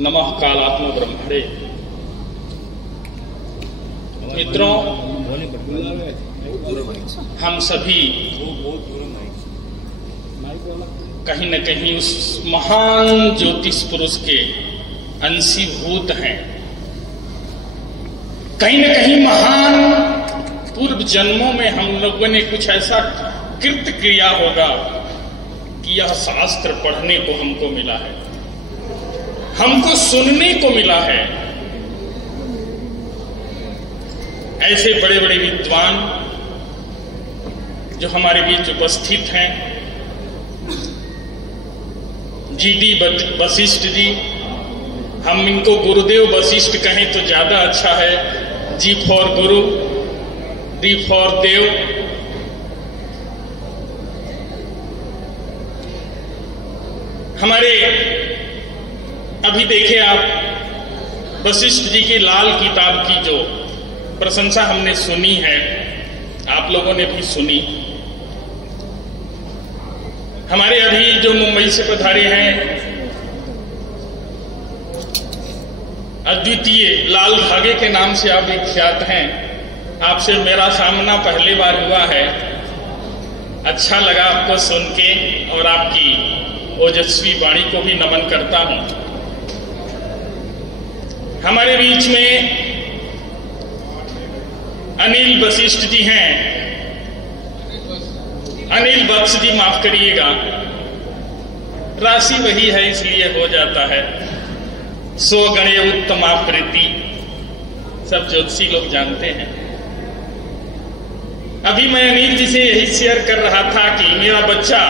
नमः कालात्म ब्रह्मणे। मित्रों, हम सभी कहीं न कहीं उस महान ज्योतिष पुरुष के अंशीभूत हैं। कहीं न कहीं महान पूर्व जन्मों में हम लोगों ने कुछ ऐसा कृत किया होगा कि यह शास्त्र पढ़ने को हमको मिला है, हमको सुनने को मिला है। ऐसे बड़े बड़े विद्वान जो हमारे बीच उपस्थित हैं, जी.डी. वशिष्ठ जी, हम इनको गुरुदेव वशिष्ठ कहें तो ज्यादा अच्छा है। जी फॉर गुरु, डी फॉर देव। हमारे अभी देखे आप वशिष्ठ जी की लाल किताब की जो प्रशंसा हमने सुनी है, आप लोगों ने भी सुनी। हमारे अभी जो मुंबई से पधारे हैं अद्वितीय लाल धागे के नाम से आप विख्यात हैं, आपसे मेरा सामना पहली बार हुआ है। अच्छा लगा आपको सुन के और आपकी ओजस्वी वाणी को भी नमन करता हूं। हमारे बीच में अनिल वशिष्ठ जी हैं। अनिल बख्श जी, माफ करिएगा, राशि वही है इसलिए हो जाता है। सो गणे उत्तमा प्रीति, सब ज्योतिषी लोग जानते हैं। अभी मैं अनिल जी से यही शेयर कर रहा था कि मेरा बच्चा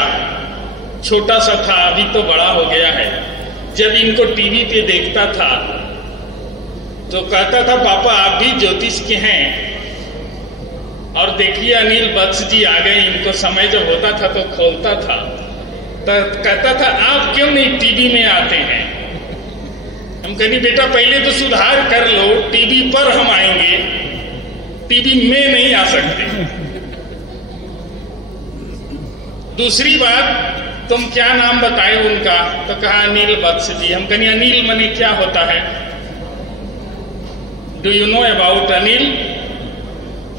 छोटा सा था, अभी तो बड़ा हो गया है। जब इनको टीवी पे देखता था तो कहता था, पापा आप भी ज्योतिष के हैं। और देखिए अनिल बख्श जी आ गए, इनको समय जब होता था तो खोलता था, तो कहता था आप क्यों नहीं टीवी में आते हैं। हम कहें बेटा पहले तो सुधार कर लो, टीवी पर हम आएंगे, टीवी में नहीं आ सकते। दूसरी बात, तुम क्या नाम बताए उनका, तो कहा अनिल बख्श जी। हम कहें अनिल मने क्या होता है, do you know about Anil,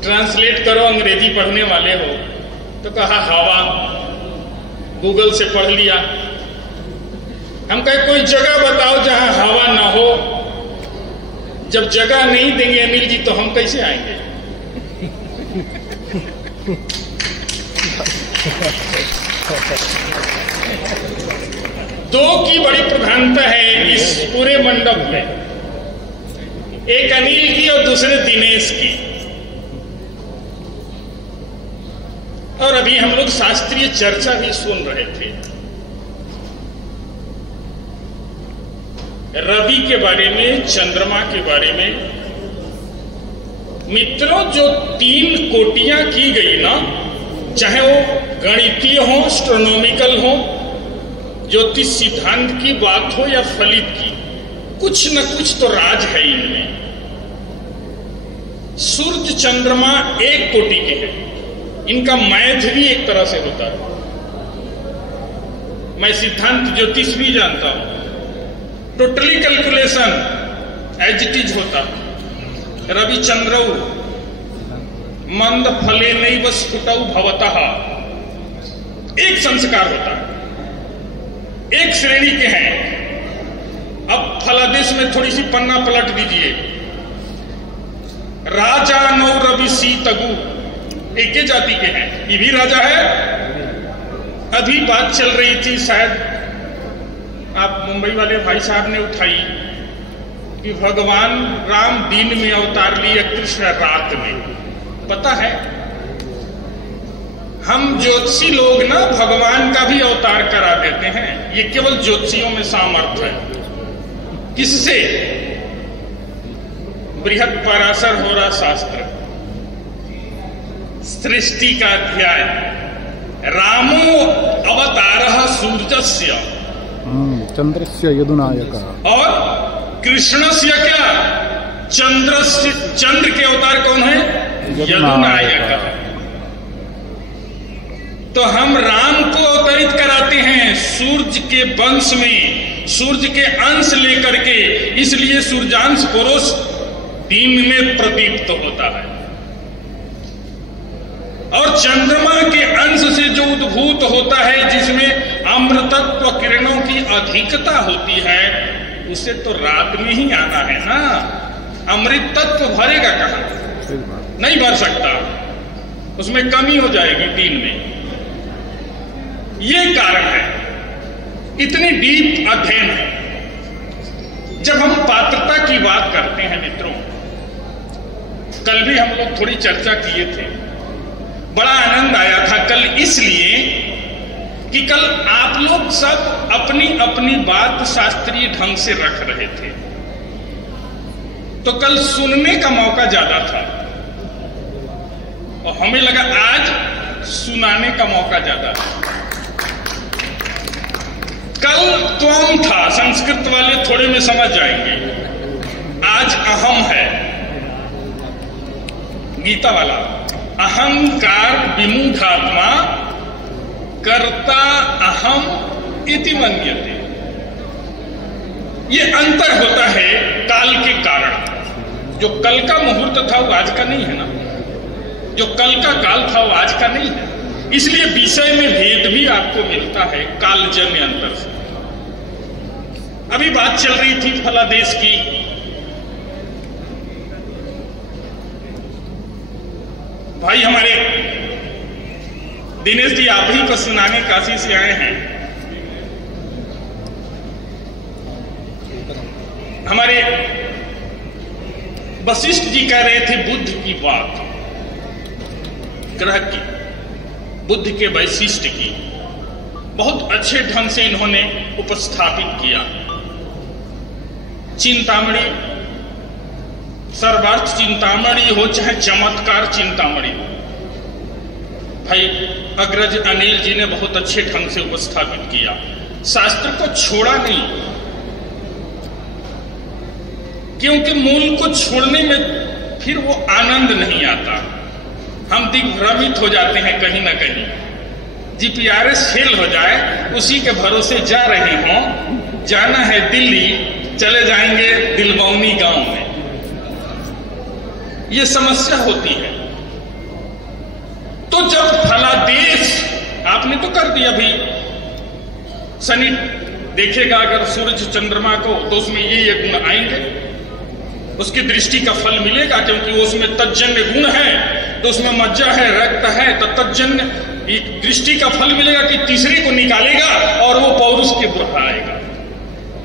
translate करो, अंग्रेजी पढ़ने वाले हो। तो कहा हवा, गूगल से पढ़ लिया। हम कहे कोई जगह बताओ जहां हवा ना हो। जब जगह नहीं देंगे अनिल जी तो हम कैसे आएंगे। दो की बड़ी प्रधानता है इस पूरे मंडप में, एक अनिल की और दूसरे दिनेश की। और अभी हम लोग शास्त्रीय चर्चा भी सुन रहे थे रवि के बारे में, चंद्रमा के बारे में। मित्रों, जो 3 कोटियां की गई ना, चाहे वो गणितीय हो, एस्ट्रोनॉमिकल हो, ज्योतिष सिद्धांत की बात हो या फलित की, कुछ न कुछ तो राज है इनमें। सूर्य चंद्रमा 1 कोटि के हैं, इनका मैथ भी एक तरह से होता है। मैं सिद्धांत ज्योतिष भी जानता हूं, totally calculation as it is होता है। रवि चंद्रौ मंद फले नहीं बस स्फुटौ भवतः, एक संस्कार होता है, एक श्रेणी के हैं। अब फलादेश में थोड़ी सी पन्ना पलट दीजिए, राजा नौ रवि सी तगु, एक ही जाति के हैं, ये भी राजा है। अभी बात चल रही थी, शायद आप मुंबई वाले भाई साहब ने उठाई कि भगवान राम दिन में अवतार लिए, कृष्ण रात में। पता है, हम ज्योतिषी लोग ना भगवान का भी अवतार करा देते हैं। ये केवल ज्योतिषियों में सामर्थ्य है। किससे? बृहद पराशर होरा शास्त्र, सृष्टि का अध्याय, रामो अवतारः सूर्यस्य चंद्रस्य यदुनायक, और कृष्णस्य क्या, चंद्रस्य, चंद्र के अवतार कौन है, यदुनायक। तो हम राम को अवतरित कराते हैं सूर्य के वंश में, सूर्य के अंश लेकर के, इसलिए सूर्यांश पुरुष दिन में प्रदीप्त होता है। और चंद्रमा के अंश से जो उद्भूत होता है, जिसमें अमृतत्व किरणों की अधिकता होती है, उसे तो रात में ही आना है ना। अमृत तत्व भरेगा कहां? नहीं भर सकता, उसमें कमी हो जाएगी दिन में। ये कारण है, इतनी डीप अध्ययन है। जब हम पात्रता की बात करते हैं मित्रों, कल भी हम लोग थोड़ी चर्चा किए थे, बड़ा आनंद आया था कल, इसलिए कि कल आप लोग सब अपनी अपनी बात शास्त्रीय ढंग से रख रहे थे, तो कल सुनने का मौका ज्यादा था और हमें लगा आज सुनाने का मौका ज्यादा था। कल त्वम था, संस्कृत वाले थोड़े में समझ जाएंगे, आज अहम है, गीता वाला। अहंकार विमूढ़ात्मा कर्ता अहम इति मन्यते। ये अंतर होता है काल के कारण। जो कल का मुहूर्त था वो आज का नहीं है ना, जो कल का काल था वो आज का नहीं है, इसलिए विषय में भेद भी आपको मिलता है कालजन्य अंतर से। अभी बात चल रही थी फलादेश की, भाई हमारे दिनेश जी आप ही को सुनाने काशी से आए हैं। हमारे वशिष्ठ जी कह रहे थे बुद्ध की बात, ग्रह की, बुद्ध के वैशिष्ट की बहुत अच्छे ढंग से इन्होंने उपस्थापित किया। चिंतामणि, सर्वार्थ चिंतामणि हो चाहे चमत्कार चिंतामणि हो, भाई अग्रज अनिल जी ने बहुत अच्छे ढंग से उपस्थापित किया। शास्त्र को छोड़ा नहीं, क्योंकि मूल को छोड़ने में फिर वो आनंद नहीं आता। हम दिग्भ्रमित हो जाते हैं कहीं ना कहीं, जीपीआरएस फेल हो जाए, उसी के भरोसे जा रहे हों, जाना है दिल्ली, चले जाएंगे दिलबौनी गांव में, ये समस्या होती है। तो जब फलादेश आपने तो कर दिया, भी शनि देखेगा अगर सूरज चंद्रमा को, तो उसमें ये गुण आएंगे, उसकी दृष्टि का फल मिलेगा, क्योंकि उसमें तज्जन्य गुण है, तो उसमें मज्जा है, रक्त है, तो तज्जन्य दृष्टि का फल मिलेगा कि तीसरी को निकालेगा और वो पौरुष के बढ़ाएगा।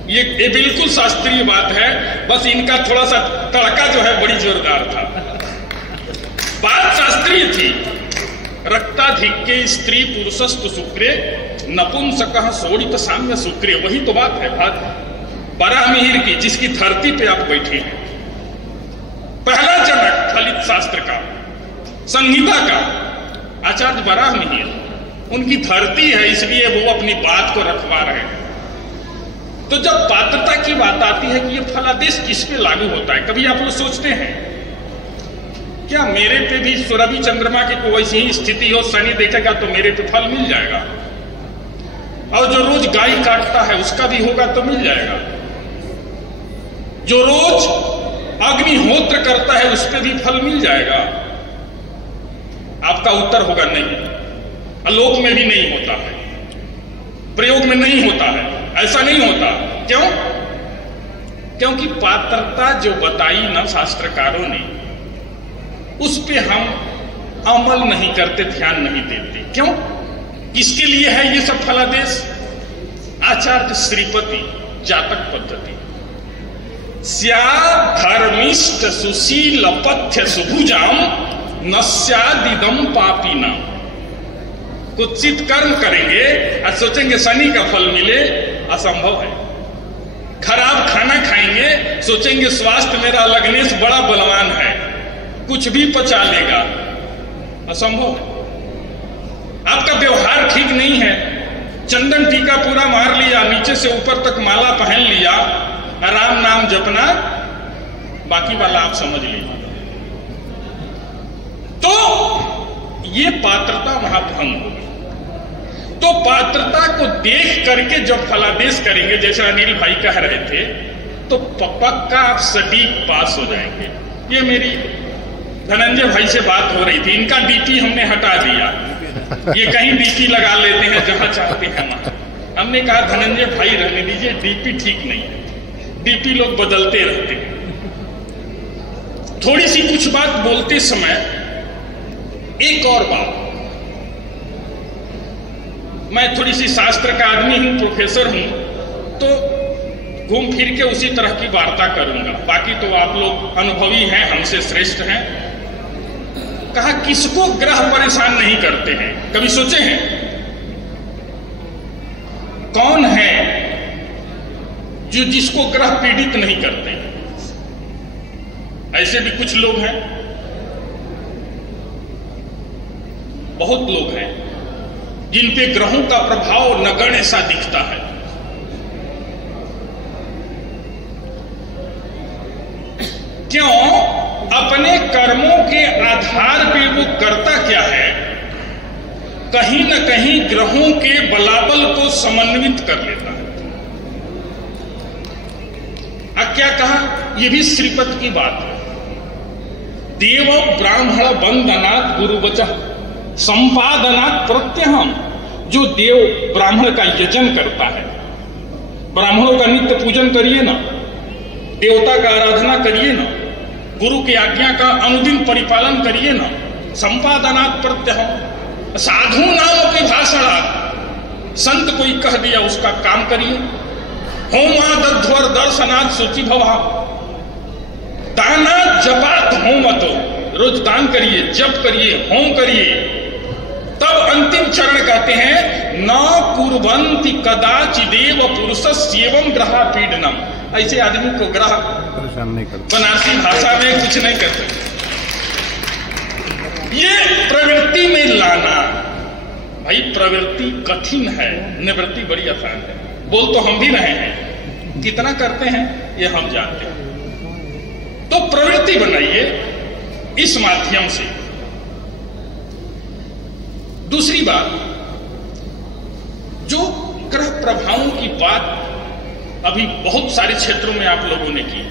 ये बिल्कुल शास्त्रीय बात है, बस इनका थोड़ा सा तड़का जो है बड़ी जोरदार था। बात शास्त्रीय थी। रक्ताधिक्य स्त्री पुरुषस्तु शुक्रे नपुंसकः शोणित साम्य शुक्रे, वही तो बात है बारह मिहिर की, जिसकी धरती पे आप बैठे हैं। पहला जनक फलित शास्त्र का, संहिता का आचार्य बराह मिहिर, उनकी धरती है, इसलिए वो अपनी बात को रखवा रहे हैं। तो जब पात्रता की बात आती है कि ये फलादेश किस पे लागू होता है, कभी आप लोग सोचते हैं क्या मेरे पे भी रवि चंद्रमा की कोई वैसी ही स्थिति हो, शनि देखेगा तो मेरे पे फल मिल जाएगा, और जो रोज गाय काटता है उसका भी होगा तो मिल जाएगा, जो रोज अग्निहोत्र करता है उस पर भी फल मिल जाएगा? आपका उत्तर होगा नहीं, आलोक में भी नहीं होता है, प्रयोग में नहीं होता है, ऐसा नहीं होता। क्यों? क्योंकि पात्रता जो बताई ना शास्त्रकारों ने, उस पे हम अमल नहीं करते, ध्यान नहीं देते। क्यों? किसके लिए है ये सब फलादेश? आचार्य श्रीपति जातक पद्धति, स्यात् धर्मिष्ठ सुशील पथ्य सुभुजाम न स्यादिदम पापीना। कुत्सित कर्म करेंगे और सोचेंगे शनि का फल मिले, असंभव है। खराब खाना खाएंगे, सोचेंगे स्वास्थ्य मेरा लग्नेश बड़ा बलवान है, कुछ भी पचा लेगा, असंभव है। आपका व्यवहार ठीक नहीं है, चंदन टीका पूरा मार लिया, नीचे से ऊपर तक माला पहन लिया, राम नाम जपना, बाकी वाला आप समझ लीजिए। तो ये पात्रता वहां भंग होगी। तो पात्रता को देख करके जब फलादेश करेंगे, जैसा अनिल भाई कह रहे थे, तो पक्का आप सटीक पास हो जाएंगे। ये मेरी धनंजय भाई से बात हो रही थी, इनका डीपी हमने हटा दिया, ये कहीं डीपी लगा लेते हैं जहां चाहते हैं वहां। हमने कहा धनंजय भाई रहने दीजिए, डीपी ठीक नहीं है, डीपी लोग बदलते रहते हैं। थोड़ी सी कुछ बात बोलते समय एक और बात, मैं थोड़ी सी शास्त्र का आदमी हूं, प्रोफेसर हूं, तो घूम फिर के उसी तरह की वार्ता करूंगा, बाकी तो आप लोग अनुभवी हैं, हमसे श्रेष्ठ हैं। कहा किसको ग्रह परेशान नहीं करते हैं, कभी सोचे हैं? कौन है जो जिसको ग्रह पीड़ित नहीं करते? ऐसे भी कुछ लोग हैं, बहुत लोग हैं जिन पे ग्रहों का प्रभाव नगण्य सा दिखता है। क्यों? अपने कर्मों के आधार पे वो करता क्या है, कहीं न कहीं ग्रहों के बलाबल को समन्वित कर लेता है। अब क्या कहा, यह भी श्रीपद की बात है। देव ब्राह्मण वंदनात् गुरुवचः संपादनात् प्रत्यहम्। जो देव ब्राह्मण का यजन करता है, ब्राह्मणों का नित्य पूजन करिए ना, देवता का आराधना करिए ना, गुरु की आज्ञा का अनुदिन परिपालन करिए ना, संपादनात् प्रत्यहम्। साधु नाम अपनी भाषणा, संत कोई कह दिया उसका काम करिए। होमादध्वर दर्शनात् शुचि भवा, दाना जपात होमतो, रोज दान करिए, जप करिए, होम करिए। तब अंतिम चरण कहते हैं न कुर्वन्ति कदाचिदेव पुरुषस्येवं ग्रहा पीडनम। ऐसे आदमी को ग्रह परेशान नहीं करते, बनारसी भाषा में कुछ नहीं करते। ये प्रवृत्ति में लाना, भाई प्रवृत्ति कठिन है, निवृत्ति बड़ी आसान है। बोल तो हम भी रहे हैं, कितना करते हैं ये हम जानते हैं। तो प्रवृत्ति बनाइए इस माध्यम से। दूसरी बात, जो ग्रह प्रभावों की बात अभी बहुत सारे क्षेत्रों में आप लोगों ने की।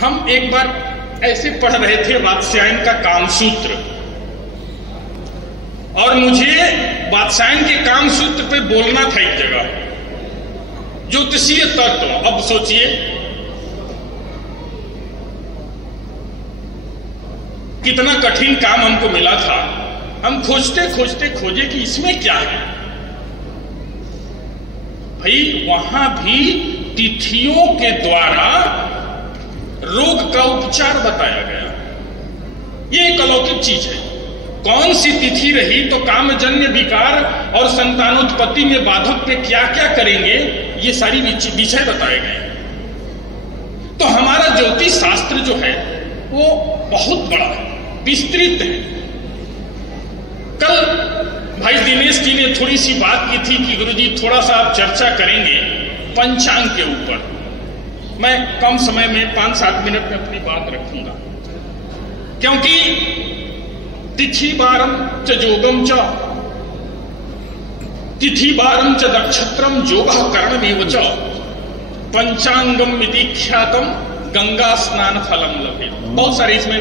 हम एक बार ऐसे पढ़ रहे थे वात्स्यायन का कामसूत्र, और मुझे वात्स्यायन के कामसूत्र पे बोलना था एक जगह, ज्योतिषीय तत्व। अब सोचिए कितना कठिन काम हमको मिला था। हम खोजते खोजते खोजे कि इसमें क्या है। भाई वहां भी तिथियों के द्वारा रोग का उपचार बताया गया। ये एक अलौकिक चीज है। कौन सी तिथि रही तो कामजन्य विकार और संतानोत्पत्ति में बाधक पे क्या क्या करेंगे, ये सारी विषय बताए गए। तो हमारा ज्योतिष शास्त्र जो है वो बहुत बड़ा है, विस्तृत है। कल भाई दिनेश जी ने थोड़ी सी बात की थी कि गुरुजी थोड़ा सा आप चर्चा करेंगे पंचांग के ऊपर। मैं कम समय में 5-7 मिनट में अपनी बात रखूंगा, क्योंकि तिथि वारम च जोगम च, तिथि वारम च नक्षत्रम जोगः करणमेव च, पंचांगम इति ख्यातम गंगा स्नान फलम लभेत। बहुत सारे इसमें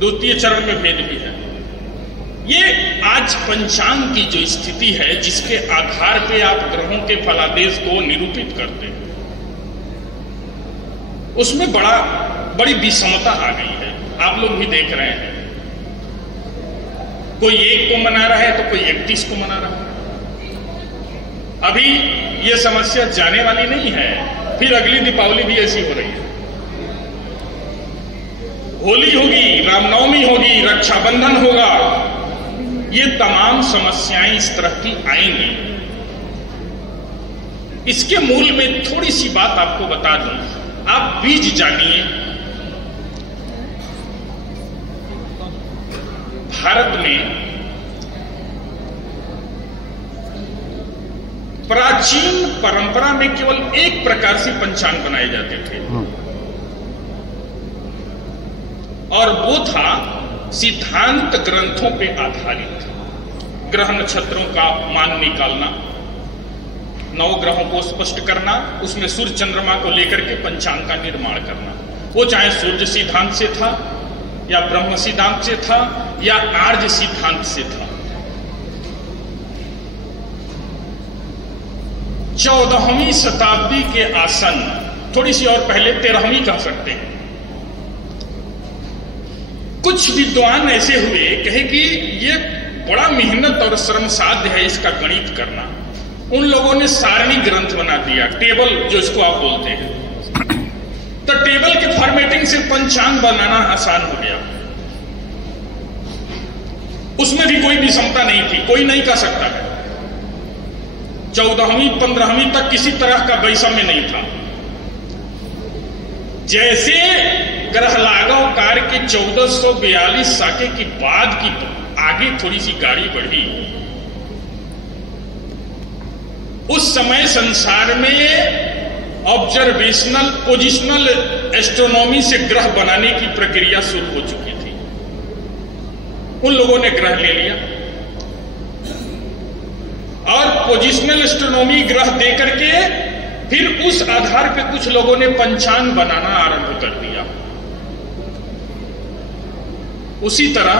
द्वितीय चरण में भेद भी है। ये आज पंचांग की जो स्थिति है, जिसके आधार पे आप ग्रहों के फलादेश को निरूपित करते हैं, उसमें बड़ी विषमता आ गई है। आप लोग भी देख रहे हैं, कोई 1 को मना रहा है तो कोई 31 को मना रहा है। अभी ये समस्या जाने वाली नहीं है, फिर अगली दीपावली भी ऐसी हो रही है। होली होगी, रामनवमी होगी, रक्षाबंधन होगा, ये तमाम समस्याएं इस तरह की आएंगी। इसके मूल में थोड़ी सी बात आपको बता दूं, आप बीज जानिए। भारत में प्राचीन परंपरा में केवल एक प्रकार से पंचांग बनाए जाते थे, और वो था सिद्धांत ग्रंथों पे आधारित। ग्रह नक्षत्रों का मान निकालना, 9 ग्रहों को स्पष्ट करना, उसमें सूर्य चंद्रमा को लेकर के पंचांग का निर्माण करना। वो चाहे सूर्य सिद्धांत से था या ब्रह्म सिद्धांत से था या आर्य सिद्धांत से था। 14वीं शताब्दी के आसन्न, थोड़ी सी और पहले 13वीं कह सकते हैं, कुछ विद्वान ऐसे हुए कहे कि ये बड़ा मेहनत और श्रम साध्य है इसका गणित करना। उन लोगों ने सारणी ग्रंथ बना दिया, टेबल जो इसको आप बोलते हैं। तो टेबल के फॉर्मेटिंग से पंचांग बनाना आसान हो गया। उसमें भी कोई विषमता नहीं थी, कोई नहीं कर सकता है। 14वीं 15वीं तक किसी तरह का वैषम्य नहीं था। जैसे ग्रह लाघव कार्य के 1442 साके की बाद की आगे थोड़ी सी गाड़ी बढ़ी, उस समय संसार में ऑब्जर्वेशनल पोजिशनल एस्ट्रोनॉमी से ग्रह बनाने की प्रक्रिया शुरू हो चुकी थी। उन लोगों ने ग्रह ले लिया और पोजिशनल एस्ट्रोनॉमी ग्रह देकर के फिर उस आधार पे कुछ लोगों ने पंचांग बनाना आरंभ कर दिया। उसी तरह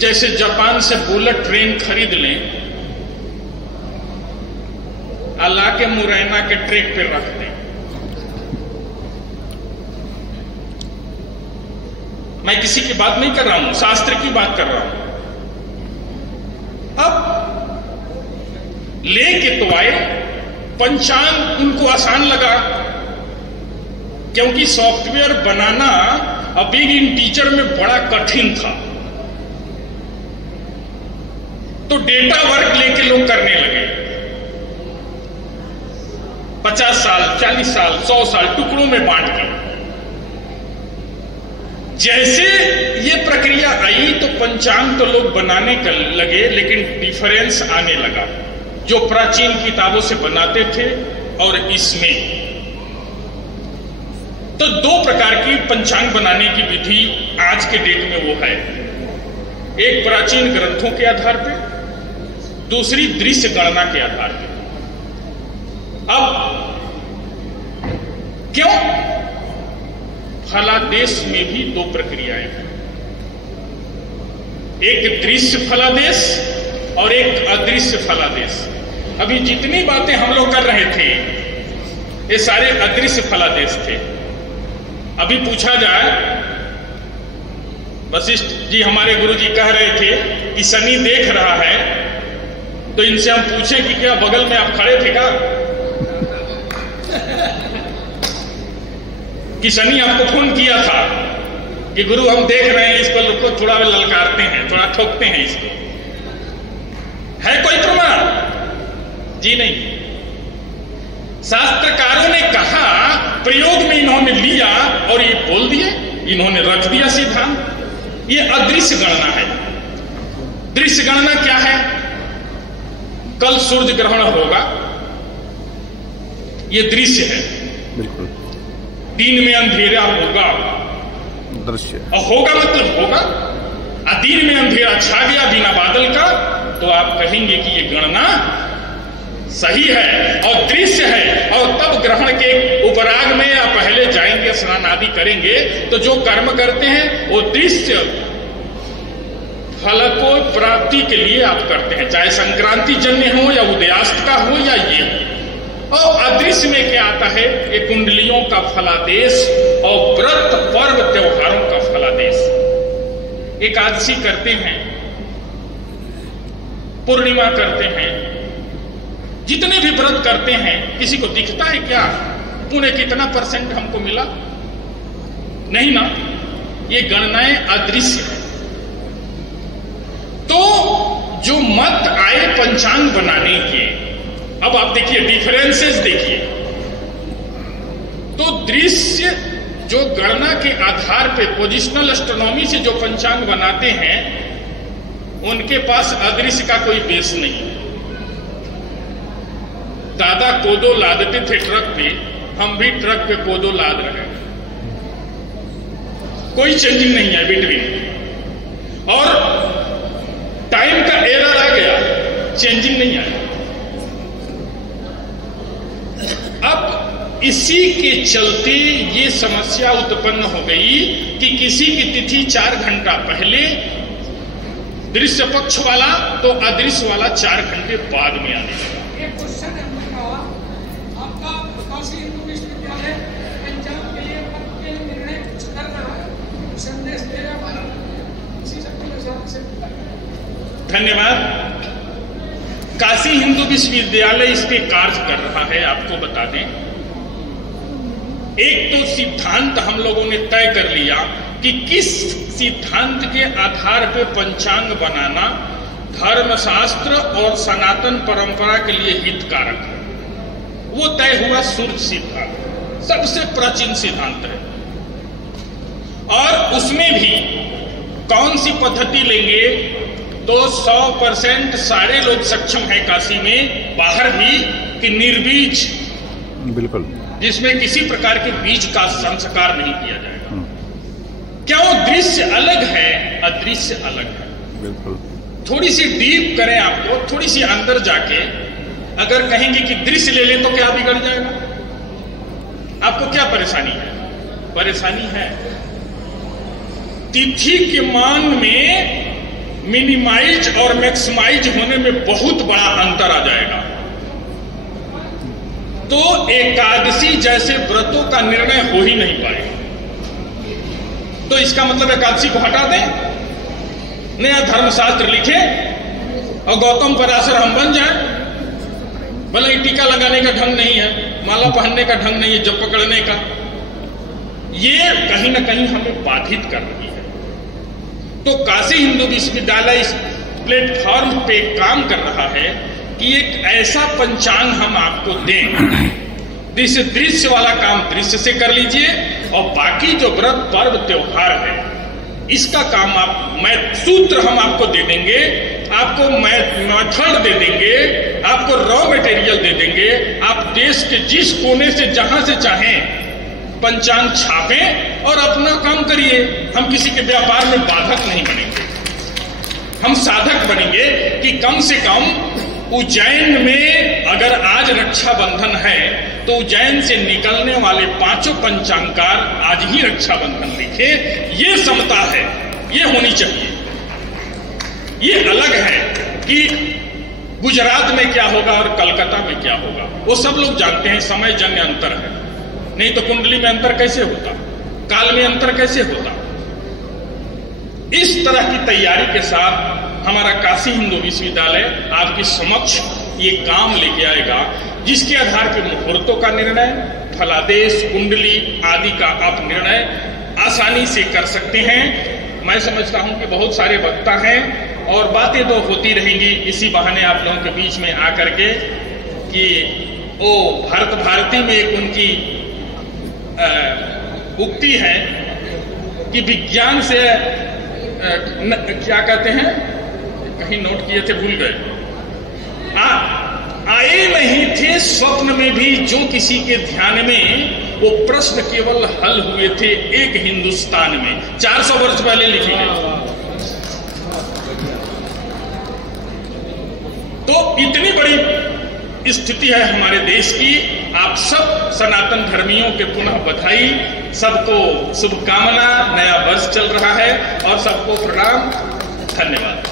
जैसे जापान से बुलेट ट्रेन खरीद लें, अल्लाह के मुरैना के ट्रैक पे रख दें। मैं किसी की बात नहीं कर रहा हूं, शास्त्र की बात कर रहा हूं। अब लेके तो आए, पंचांग उनको आसान लगा क्योंकि सॉफ्टवेयर बनाना बिग इंटीजर में बड़ा कठिन था। तो डेटा वर्क लेके लोग करने लगे। 50 साल 40 साल 100 साल टुकड़ों में बांट के। जैसे ये प्रक्रिया आई तो पंचांग तो लोग बनाने लगे, लेकिन डिफरेंस आने लगा जो प्राचीन किताबों से बनाते थे और इसमें। तो 2 प्रकार की पंचांग बनाने की विधि आज के डेट में वो है, एक प्राचीन ग्रंथों के आधार पे, दूसरी दृश्य गणना के आधार पे। अब क्यों? फलादेश में भी 2 प्रक्रियाएं हैं, एक दृश्य फलादेश और एक अदृश्य फलादेश। अभी जितनी बातें हम लोग कर रहे थे ये सारे अदृश्य फलादेश थे। अभी पूछा जाए, वशिष्ठ जी हमारे गुरु जी कह रहे थे कि शनि देख रहा है, तो इनसे हम पूछें कि क्या बगल में आप खड़े थे क्या? कि शनि आपको फोन किया था कि गुरु हम देख रहे हैं, इसको लोग को थोड़ा ललकारते हैं, थोड़ा ठोकते हैं इसको, है कोई प्रमाण? जी नहीं। शास्त्रकारों ने कहा, प्रयोग में इन्होंने लिया और ये बोल दिए, इन्होंने रख दिया सिद्धांत। ये अदृश्य गणना है। दृश्य गणना क्या है? कल सूर्य ग्रहण होगा, ये दृश्य है। बिल्कुल। दिन में अंधेरा होगा, दृश्य। और होगा मतलब होगा। दिन में अंधेरा छा गया बिना बादल का, तो आप कहेंगे कि ये गणना सही है और दृश्य है। और तब ग्रहण के उपराग में या पहले जाएंगे, स्नान आदि करेंगे, तो जो कर्म करते हैं वो दृश्य फल को प्राप्ति के लिए आप करते हैं, चाहे संक्रांति जन्य हो या उदयास्त का हो या ये हो। और अदृश्य में क्या आता है? ये कुंडलियों का फलादेश और व्रत पर्व त्योहारों का फलादेश। एकादशी करते हैं, पूर्णिमा करते हैं, जितने भी व्रत करते हैं, किसी को दिखता है क्या पुण्य कितना % हमको मिला? नहीं ना। ये गणनाएं अदृश्य है। तो जो मत आए पंचांग बनाने के, अब आप देखिए डिफरेंसेस देखिए। तो दृश्य जो गणना के आधार पे पोजिशनल एस्ट्रोनॉमी से जो पंचांग बनाते हैं, उनके पास अदृश्य का कोई बेस नहीं है। दादा कोदो लादते थे ट्रक पे, हम भी ट्रक पे कोदो लाद रहे हैं, कोई चेंजिंग नहीं है बिटवीन। और टाइम का एरर आ गया, चेंजिंग नहीं आया। अब इसी के चलते ये समस्या उत्पन्न हो गई कि किसी की तिथि 4 घंटा पहले दृश्य पक्ष वाला तो अदृश्य वाला 4 घंटे बाद में आने लगा। एक क्वेश्चन है आपका, काशी हिंदू विश्वविद्यालय पंचांग के लिए पद के निर्णय कुछ कर रहा है, संदेश दे रहा है, इसी सब से धन्यवाद। काशी हिंदू विश्वविद्यालय इसके कार्य कर रहा है। आपको बता दें, एक तो सिद्धांत हम लोगों ने तय कर लिया कि किस सिद्धांत के आधार पर पंचांग बनाना धर्मशास्त्र और सनातन परंपरा के लिए हितकारक है। वो तय हुआ सूर्य सिद्धांत, सबसे प्राचीन सिद्धांत है। और उसमें भी कौन सी पद्धति लेंगे तो 100% सारे लोग सक्षम है काशी में, बाहर भी, कि निर्बीज, बिल्कुल, जिसमें किसी प्रकार के बीज का संस्कार नहीं किया जाएगा। क्यों? दृश्य अलग है, अदृश्य अलग है। बिल्कुल। थोड़ी सी डीप करें आपको, थोड़ी सी अंदर जाके अगर कहेंगे कि दृश्य ले लें तो क्या बिगड़ जाएगा? आपको क्या परेशानी है? परेशानी है तिथि के मान में मिनिमाइज और मैक्सिमाइज होने में बहुत बड़ा अंतर आ जाएगा। तो एकादशी जैसे व्रतों का निर्णय हो ही नहीं पाएगा। तो इसका मतलब एकादशी को हटा दें, नया धर्मशास्त्र लिखे और गौतम पराशर हम बन जाए। भले टीका लगाने का ढंग नहीं है, माला पहनने का ढंग नहीं है, जब पकड़ने का, ये कहीं ना कहीं हमें बाधित कर रही है। तो काशी हिंदू विश्वविद्यालय इस प्लेटफॉर्म पे काम कर रहा है कि एक ऐसा पंचांग हम आपको दें, जिससे दृश्य वाला काम दृश्य से कर लीजिए और बाकी जो व्रत पर्व त्योहार है इसका काम सूत्र हम आपको दे देंगे, आपको मेथड दे देंगे, आपको रॉ मटेरियल दे देंगे। आप देश के जिस कोने से जहां से चाहें पंचांग छापें और अपना काम करिए। हम किसी के व्यापार में बाधक नहीं बनेंगे, हम साधक बनेंगे कि कम से कम उज्जैन में अगर आज रक्षाबंधन है तो उज्जैन से निकलने वाले 5 पंचांगकार आज ही रक्षाबंधन लिखे। ये समता है, ये होनी चाहिए। ये अलग है कि गुजरात में क्या होगा और कलकत्ता में क्या होगा, वो सब लोग जानते हैं, समय जन्य अंतर है। नहीं तो कुंडली में अंतर कैसे होता, काल में अंतर कैसे होता। इस तरह की तैयारी के साथ हमारा काशी हिंदू विश्वविद्यालय आपके समक्ष ये काम लेके आएगा, जिसके आधार पर मुहूर्तों का निर्णय, फलादेश, कुंडली आदि का आप निर्णय आसानी से कर सकते हैं। मैं समझता हूं कि बहुत सारे वक्ता हैं और बातें तो होती रहेंगी इसी बहाने आप लोगों के बीच में आकर के कि वो भारत भारती में एक उनकी उक्ति है कि विज्ञान से क्या कहते हैं, कहीं नोट किए थे, भूल गए। आए नहीं थे स्वप्न में भी जो किसी के ध्यान में, वो प्रश्न केवल हल हुए थे एक हिंदुस्तान में। 400 वर्ष पहले लिखी गई। तो इतनी बड़ी स्थिति है हमारे देश की। आप सब सनातन धर्मियों के पुनः बधाई, सबको शुभकामना। नया वर्ष चल रहा है और सबको प्रणाम, धन्यवाद।